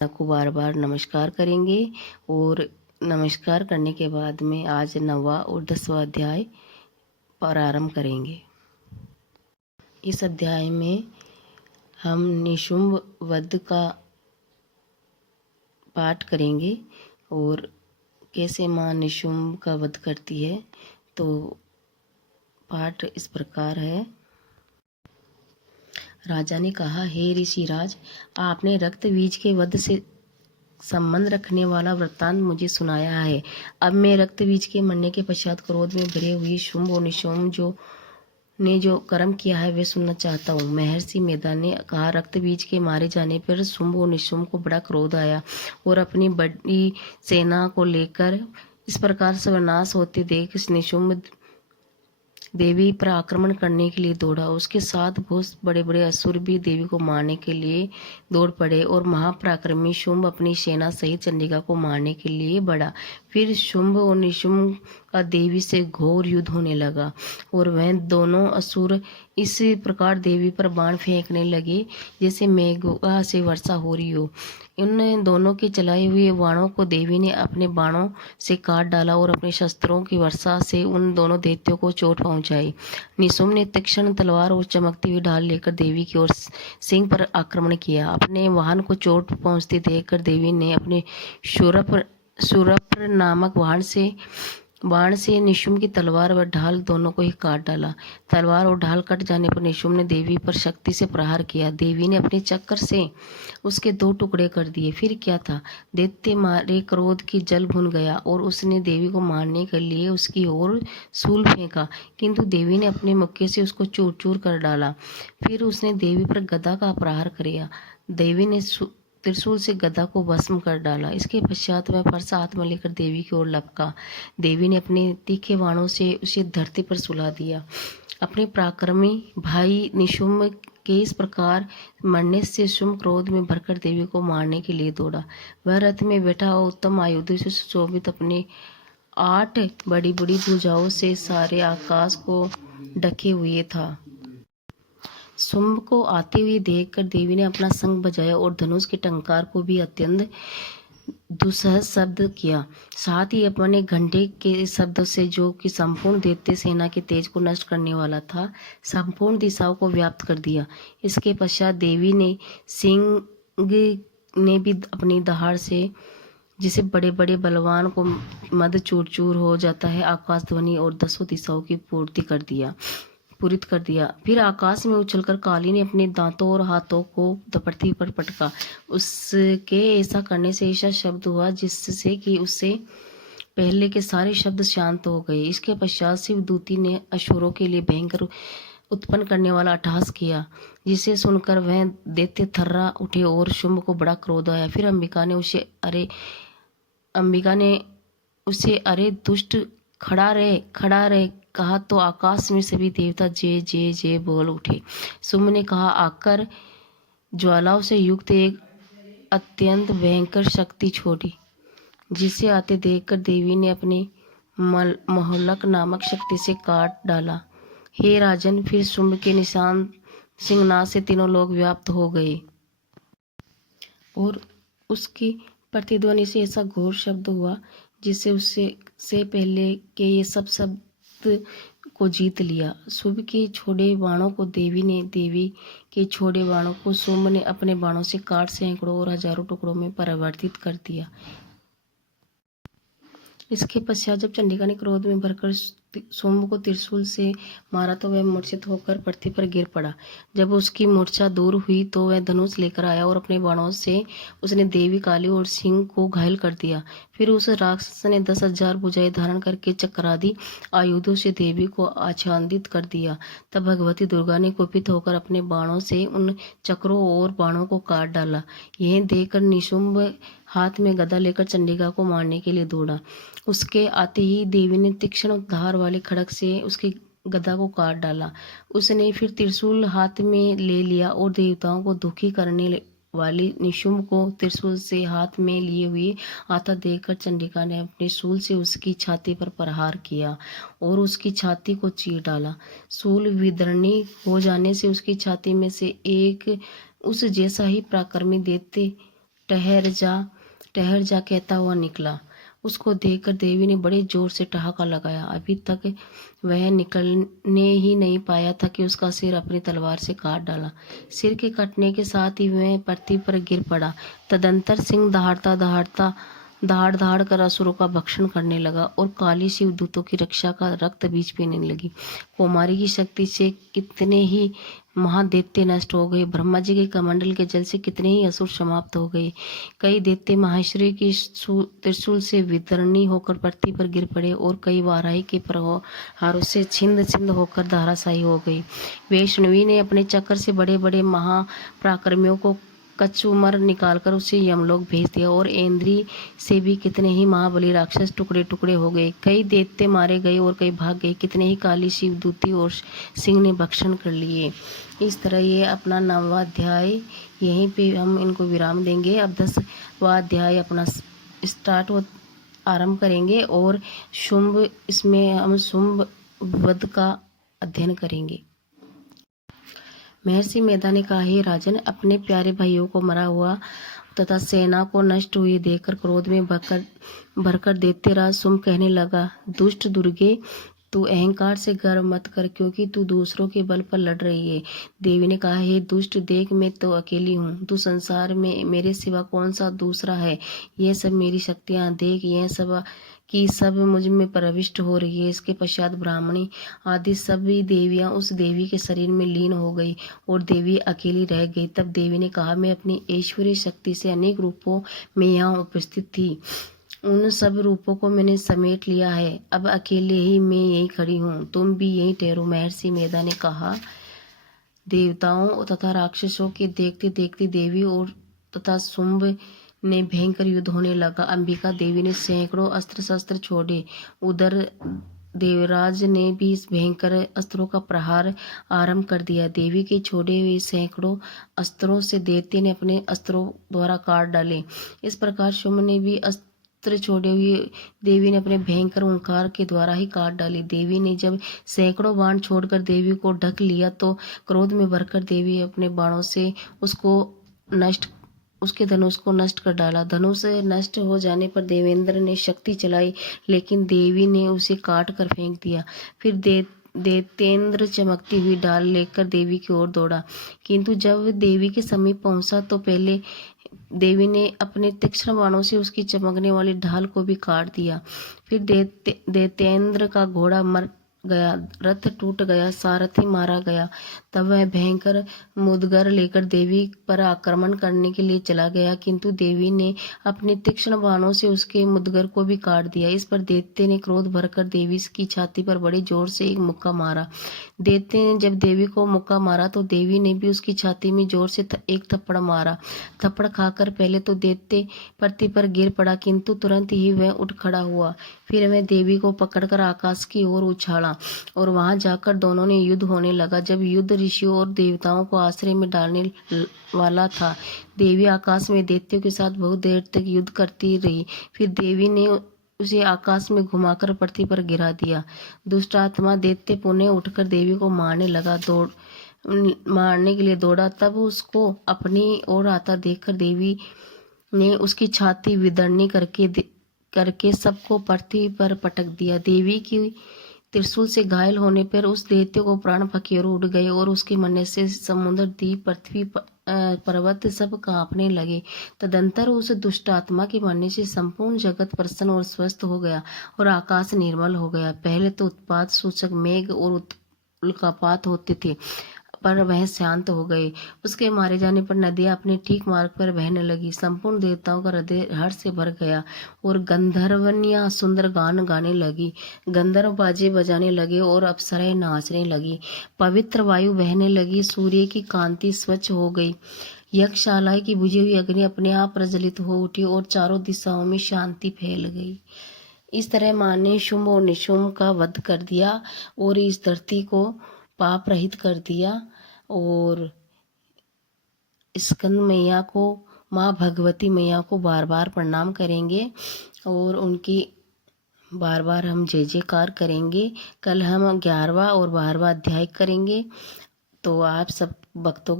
को बार बार नमस्कार करेंगे और नमस्कार करने के बाद में आज 9वां और 10वां अध्याय प्रारंभ करेंगे। इस अध्याय में हम निशुंभ वध का पाठ करेंगे और कैसे माँ निशुंभ का वध करती है। तो पाठ इस प्रकार है। राजा ने कहा, हे ऋषिराज, आपने रक्त बीज के वध से संबंध रखने वाला वृत्तांत मुझे सुनाया है। अब मैं रक्त बीज के मरने के पश्चात क्रोध में भरे हुए शुंभ और निशुंभ ने जो कर्म किया है वे सुनना चाहता हूँ। महर्षि मेधा ने कहा, रक्त बीज के मारे जाने पर शुंभ और निशुंभ को बड़ा क्रोध आया और अपनी बड़ी सेना को लेकर इस प्रकार से विनाश होते देख निशुंभ देवी पर आक्रमण करने के लिए दौड़ा। उसके साथ बहुत बड़े बड़े असुर भी देवी को मारने के लिए दौड़ पड़े और महापराक्रमी शुंभ अपनी सेना सहित चंडिका को मारने के लिए बढ़ा। फिर शुंभ और निशुंभ का देवी से घोर युद्ध होने लगा और वह दोनों असुर इस प्रकार देवी पर बाण फेंकने लगे जैसे मेघा से वर्षा हो रही हो। इन दोनों के चलाए हुए बाणों को देवी ने अपने बाणों से काट डाला और अपने शस्त्रों की वर्षा से उन दोनों दैत्यों को चोट पहुंचाई। निशुंभ ने तीक्ष्ण तलवार और चमकती हुई ढाल लेकर देवी की ओर सिंह पर आक्रमण किया। अपने वाहन को चोट पहुंचती देखकर देवी ने अपने शूरप्र नामक बाण से निशुंभ की तलवार व ढाल दोनों को ही काट डाला। तलवार और ढाल कट जाने पर निशुंभ ने देवी पर शक्ति से प्रहार किया। देवी ने अपने चक्र से उसके 2 टुकड़े कर दिए। फिर क्या था, दैत्य मारे क्रोध की जल भुन गया और उसने देवी को मारने के लिए उसकी ओर शूल फेंका, किंतु देवी ने अपने मुक्के से उसको चूर चूर कर डाला। फिर उसने देवी पर गदा का प्रहार किया। देवी ने त्रिशूल से गदा को भस्म कर डाला। इसके पश्चात वह फरसा हाथ में लेकर देवी की ओर लपका। देवी ने अपने तीखे बाणों से उसे धरती पर सुला दिया। अपने पराक्रमी भाई निशुंभ के इस प्रकार मरने से शुंभ क्रोध में भरकर देवी को मारने के लिए दौड़ा। वह रथ में बैठा और उत्तम आयुधों से सुशोभित अपने 8 बड़ी बड़ी भुजाओं से सारे आकाश को ढके हुए था। शुंभ को आते हुए देखकर देवी ने अपना शंख बजाया और धनुष के टंकार को भी अत्यंत दुस्सह शब्द किया। साथ ही अपने घंटे के शब्द से, जो कि संपूर्ण दैत्य सेना के तेज को नष्ट करने वाला था, संपूर्ण दिशाओं को व्याप्त कर दिया। इसके पश्चात देवी ने सिंह ने भी अपनी दहाड़ से, जिसे बड़े बड़े बलवान को मद चूर चूर हो जाता है, आकाश ध्वनि और 10 दिशाओं की पूरित कर दिया। फिर आकाश में उछलकर काली ने अपने दांतों और हाथों को पृथ्वी पर पटका। उसके ऐसा करने से ऐसा शब्द हुआ जिससे कि उससे पहले के सारे शब्द शांत हो गए। इसके पश्चात शिवदूती ने असुरों के लिए भयंकर उत्पन्न करने वाला अट्टहास किया, जिसे सुनकर वह दैत्य थर्रा उठे और शुंभ को बड़ा क्रोध आया। फिर अंबिका ने उसे अरे दुष्ट, खड़ा रहे कहा तो आकाश में सभी देवता जय जय जय बोल उठे। शुंभ ने कहा, आकर ज्वालाओं से युक्त एक अत्यंत भयंकर शक्ति छोड़ी, जिसे आते देखकर देवी ने अपने मोहलक नामक शक्ति से काट डाला। हे राजन, फिर शुंभ के निशान सिंहनाद से तीनों लोग व्याप्त हो गए और उसकी प्रतिध्वनि से ऐसा घोर शब्द हुआ जिससे उससे पहले के ये सब शब्द को जीत लिया। शुंभ के छोड़े बाणों को देवी के छोड़े बाणों को शुंभ ने अपने बाणों से काट सैकड़ों और हजारों टुकड़ों में परिवर्तित कर दिया। इसके पश्चात जब चंडिका ने क्रोध में भरकर शुंभ को त्रिशूल से मारा तो वह मूर्छित होकर पृथ्वी पर गिर पड़ा। जब उसकी मूर्छा दूर हुई तो वह धनुष लेकर आया और अपने बाणों से उसने देवी, काली और सिंह को घायल कर दिया। फिर उस राक्षस ने 10,000 भुजाएं धारण करके चक्रादि आयुधों से देवी को आच्छादित कर दिया। तब भगवती दुर्गा ने कुपित होकर अपने बाणों से उन चक्रों और बाणों को काट डाला। यह देखकर निशुंभ हाथ में गदा लेकर चंडिका को मारने के लिए दौड़ा। उसके आते ही देवी ने तीक्ष्ण धार वाले खड्ग से उसकी गदा को काट डाला। उसने फिर त्रिशूल हाथ में ले लिया और देवताओं को दुखी करने वाली निशुंभ को त्रिशूल से हाथ में लिए हुए आता देखकर चंडिका ने अपने शूल से उसकी छाती पर प्रहार किया और उसकी छाती को चीर डाला। शूल विदर्णी हो जाने से उसकी छाती में से एक उस जैसा ही पराक्रमी दैत्य ठहर जा कहता हुआ निकला। उसको देखकर देवी ने बड़े जोर से ठहाका लगाया। अभी तक वह निकलने ही नहीं पाया था कि उसका सिर अपनी तलवार से काट डाला। सिर के कटने के साथ ही वह पृथ्वी पर गिर पड़ा। तदंतर सिंह दहाड़ दहाड़ कर असुरों का भक्षण करने लगा और काली शिवदूतों की रक्षा का रक्त बीज पीने लगी। कौमारी की शक्ति से कितने ही महादैत्य नष्ट हो गए। ब्रह्मा जी के कमंडल के जल से कितने ही असुर समाप्त हो गए। कई दैत्य महेश्वरी की त्रिशूल से वितरणी होकर पृथ्वी पर गिर पड़े और कई वाराही के प्रहारों से छिंद छिंद होकर धाराशायी हो गई। वैष्णवी ने अपने चक्र से बड़े बड़े महापराक्रमियों को कचूमर निकालकर उसे यमलोक भेज दिया और इंद्री से भी कितने ही महाबली राक्षस टुकड़े टुकड़े हो गए। कई दैत्य मारे गए और कई भाग गए। कितने ही काली शिवदूती और सिंह ने भक्षण कर लिए। इस तरह ये अपना 9वां अध्याय यहीं पे हम इनको विराम देंगे। अब 10वां अध्याय अपना स्टार्ट आरंभ करेंगे और इसमें हम शुंभ वध का अध्ययन करेंगे। महर्षि मेधा ने कहा, हे राजन, अपने प्यारे भाइयों को मरा हुआ तथा सेना को नष्ट हुई देखकर क्रोध में भरकर दैत्यराज शुंभ कहने लगा, दुष्ट दुर्गे, तू अहंकार से गर्व मत कर, क्योंकि तू दूसरों के बल पर लड़ रही है। देवी ने कहा, हे दुष्ट, देख, मैं तो अकेली हूँ। तू संसार में मेरे सिवा कौन सा दूसरा है। यह सब मेरी शक्तियाँ देख, यह सब की सब मुझ में प्रविष्ट हो रही है। इसके पश्चात ब्राह्मणी आदि सभी देवियां उस देवी के शरीर में लीन हो गई और देवी अकेली रह गई। तब देवी ने कहा, मैं अपनी ऐश्वर्य शक्ति से अनेक रूपों में यहाँ उपस्थित थी। उन सब रूपों को मैंने समेट लिया है। अब अकेले ही मैं यहीं खड़ी हूँ, तुम भी यहीं ठहरो। महर्षि मेधा ने कहा, देवताओं तथा राक्षसों के देखते देखते देवी और तथा शुंभ ने भयंकर युद्ध होने लगा। अंबिका देवी ने सैकड़ों अस्त्र शस्त्र छोड़े। उधर देवराज ने भी इस भयंकर अस्त्रों का प्रहार आरंभ कर दिया। देवी के छोड़े हुए सैकड़ों अस्त्रों से दैत्य ने अपने अस्त्रों द्वारा काट डाले। इस प्रकार शुंभ ने भी अस्त्र छोड़े हुए देवी ने अपने भयंकर ओंकार के द्वारा ही काट डाली। देवी ने जब सैकड़ों बाण छोड़कर देवी को ढक लिया तो क्रोध में भरकर देवी अपने बाणों से उसके धनुष को नष्ट कर डाला। धनुष नष्ट हो जाने पर देवेंद्र ने शक्ति चलाई, लेकिन देवी ने उसे काट कर फेंक दिया। फिर दैत्येंद्र चमकती हुई ढाल लेकर देवी की ओर दौड़ा, किंतु जब देवी के समीप पहुंचा तो पहले देवी ने अपने तीक्ष्ण बाणों से उसकी चमकने वाली ढाल को भी काट दिया। फिर दैत्येंद्र का घोड़ा मर गया, रथ टूट गया, सारथी मारा गया। तब वह भयंकर मुदगर लेकर देवी पर आक्रमण करने के लिए चला गया, किंतु देवी ने अपने तीक्ष्ण बाणों से उसके मुदगर को भी काट दिया। इस पर दैत्य ने क्रोध भरकर देवी की छाती पर बड़े जोर से एक मुक्का मारा। दैत्य ने जब देवी को मुक्का मारा तो देवी ने भी उसकी छाती में जोर से एक थप्पड़ मारा। थप्पड़ खाकर पहले तो दैत्य पृथ्वी पर गिर पड़ा, किंतु तुरंत ही वह उठ खड़ा हुआ। फिर वह देवी को पकड़कर आकाश की ओर उछाला और वहां जाकर दोनों ने युद्ध होने लगा। जब युद्ध ऋषियों और देवताओं को आश्रय में डालने वाला था, देवी आकाश में दैत्यों के साथ बहुत देर तक युद्ध करती रही। फिर देवी ने उसे आकाश में घुमाकर पृथ्वी पर गिरा दिया। दुष्ट आत्मा दैत्य पुनः उठकर देवी को मारने के लिए दौड़ा। तब उसको अपनी ओर आता देखकर देवी ने उसकी छाती विदर्णी करके सबको पृथ्वी पर पटक दिया। देवी की त्रिशूल से घायल होने पर उस दैत्य को प्राण फकीरों उड़ गए और उसके मरने से समुद्र, द्वीप, पृथ्वी, पर्वत सब कांपने लगे। तदंतर उस दुष्ट आत्मा के मरने से संपूर्ण जगत प्रसन्न और स्वस्थ हो गया और आकाश निर्मल हो गया। पहले तो उत्पात सूचक मेघ और उल्कापात होते थे, पर वह शांत हो गए। उसके मारे जाने पर नदियां अपने ठीक मार्ग पर बहने लगी। संपूर्ण देवताओं का हृदय हर्ष से भर गया और गंधर्वनियां सुंदर गान गाने लगी। गंधर्व बाजे बजाने लगे और अप्सराएं नाचने लगी। पवित्र वायु बहने लगी। सूर्य की कांति स्वच्छ हो गई। यज्ञशाला की बुझी हुई अग्नि अपने आप प्रज्वलित हो उठी और चारों दिशाओं में शांति फैल गई। इस तरह मां ने शुंभ और निशुंभ का वध कर दिया और इस धरती को पाप रहित कर दिया। और स्कंद मैया को, माँ भगवती मैया को बार बार प्रणाम करेंगे और उनकी बार बार हम जय जयकार करेंगे। कल हम 11वां और 12वां अध्याय करेंगे। तो आप सब भक्तों